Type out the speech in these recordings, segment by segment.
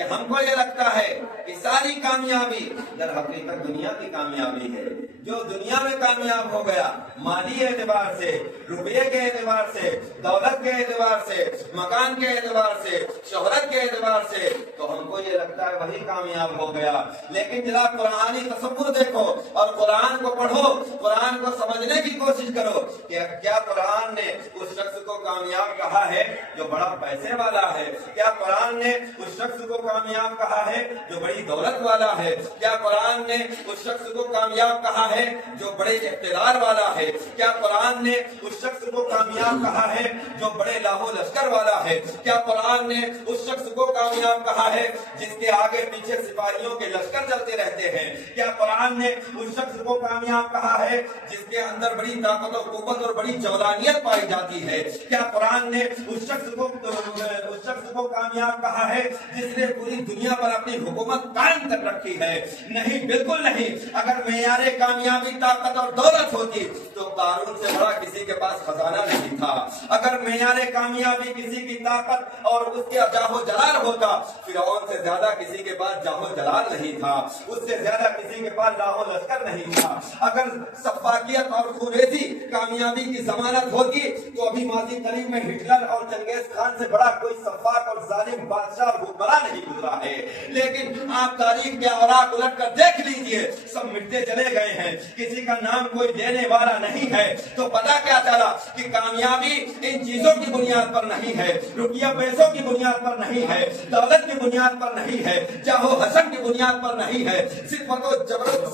کہ ہم کو یہ لگتا ہے کہ ساری کامیابی در حقیقت دنیا کی کامیابی ہے۔ جو دنیا میں کامیاب ہو گیا مالی اعتبار سے، روپے کے اعتبار سے، دولت کے اعتبار سے، مکان کے اعتبار سے، شہرت کے اعتبار سے، تو ہم کو یہ لگتا ہے وہی کامیاب ہو گیا۔ لیکن جناب قرآنی تصور دیکھو اور قرآن کو پڑھو، قرآن کو سمجھنے کی کوشش کرو کہ کیا قرآن نے اس شخص کو کامیاب کہا ہے جو بڑا پیسے والا ہے؟ کیا قرآن نے اس شخص کو کامیاب کہا ہے جو بڑی دولت والا ہے؟ کیا قرآن نے اس شخص کو کامیاب کہا ہے جو بڑے اقتدار والا ہے؟ کیا قرآن نے اس شخص کو کامیاب کہا ہے جو بڑے لاہو لشکر والا ہے؟ کیا قرآن نے اس شخص کو کامیاب کہا ہے جس کے آگے پیچھے سپاہیوں کے لشکر چلتے رہتے ہیں؟ کیا قرآن نے اس شخص کو کامیاب کہا ہے جس کے اندر بڑی طاقت و قوت اور بڑی جولانیت پائی جاتی ہے؟ کیا قرآن نے اس شخص کو کامیاب کہا ہے جس نے پوری دنیا پر اپنی حکومت قائم کر رکھی ہے؟ نہیں، بالکل نہیں۔ اگر معیار کامیابی طاقت اور دولت ہوتی تو قارون سے بڑا کسی کے پاس خزانہ نہیں تھا۔ اگر معیار کامیابی کسی کی طاقت اور اس کے جاہ و جلال ہوتا، فرعون سے زیادہ کسی کے پاس جاہ و جلال نہیں تھا، اس سے زیادہ کسی کے پاس لاہو لشکر نہیں تھا۔ اگر سفاکیت اور خونریزی کامیابی کی ضمانت ہوتی تو ابھی ماضی قریب میں ہٹلر اور چنگیز خان سے بڑا کوئی سفاک اور ظالم بادشاہ اور حکمراں نہیں گزرا ہے۔ لیکن آپ تاریخ کے اوراق الٹ کر دیکھ لیجئے، سب مٹتے چلے گئے ہیں، کسی کا نام کوئی دینے والا نہیں ہے۔ تو پتہ کیا چلا کہ کامیابی ان چیزوں کی بنیاد پر نہیں ہے، روپیہ پیسوں کی بنیاد پر نہیں ہے، دولت کی بنیاد پر نہیں ہے، جاہ و حسن کی بنیاد پر نہیں ہے، صفت و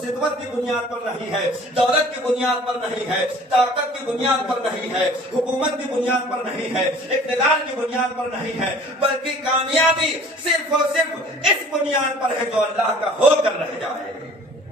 صدوت کی بنیاد پر نہیں ہے، دولت کی بنیاد پر نہیں ہے، طاقت کی بنیاد پر نہیں ہے، حکومت کی بنیاد پر نہیں ہے، اقتدار کی بنیاد پر نہیں ہے، بلکہ کامیابی صرف اور صرف اس بنیاد پر ہے جو اللہ کا ہو کر رہ جائے،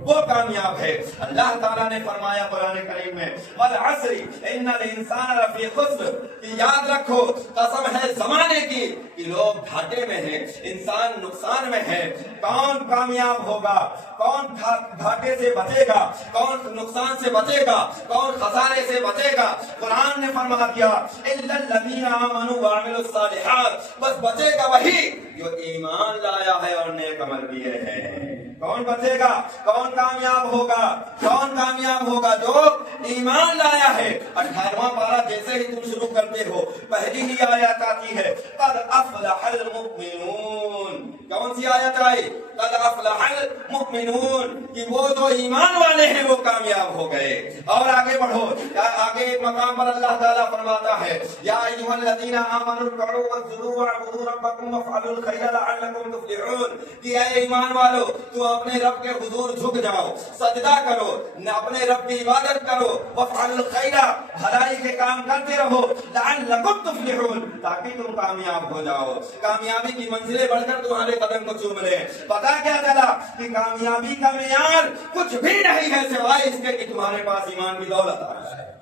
وہ کامیاب ہے۔ اللہ تعالیٰ نے فرمایا قرآن کریم میں والعصر ان الانسان لفی خسر، کہ یاد رکھو قسم ہے زمانے کی کہ لوگ گھاٹے میں ہیں، انسان نقصان میں ہے۔ کون کامیاب ہوگا؟ کون گھاٹے سے بچے گا؟ کون نقصان سے بچے گا؟ کون خسارے سے بچے گا؟ قرآن نے فرما دیا الا الذین آمنوا وعملوا الصالحات، بس بچے گا وہی جو ایمان لایا ہے اور نیک عمل کیے ہیں۔ کون بچے گا؟ کون کامیاب ہوگا؟ کون کامیاب ہوگا؟ جو ایمان لایا ہے۔ 18واں پارہ جیسے ہی تم شروع کرتے ہو پہلی ہی آیت آتی ہے قد افلح المؤمنون۔ کون سی آیت آئی؟ قد افلح المؤمنون، کہ وہ جو ایمان والے ہیں وہ کامیاب ہو گئے۔ اور آگے بڑھو، آگے ایک مقام پر اللہ تعالیٰ فرماتا ہے یا ایھا الذین آمنوا ارکعوا واسجدوا واعبدوا ربکم وافعلوا الخیر لعلکم تفلحون، کہ اے ایمان والو تم اپنے رب کے حضور جھک جاؤ، سجدہ کرو، اپنے رب کی عبادت کرو، وافعلوا الخیر، بھلائی کے کام کرتے رہو، لعلکم تفلحون، تاکہ تم کامیاب ہو جاؤ، کامیابی کی منزلیں بڑھ کر تمہارے قدم کو چوم لیں۔ پتہ کیا چلا کہ کامیابی کا معیار کچھ بھی نہیں ہے سوائے اس کے کہ تمہارے پاس ایمان کی دولت آ جائے۔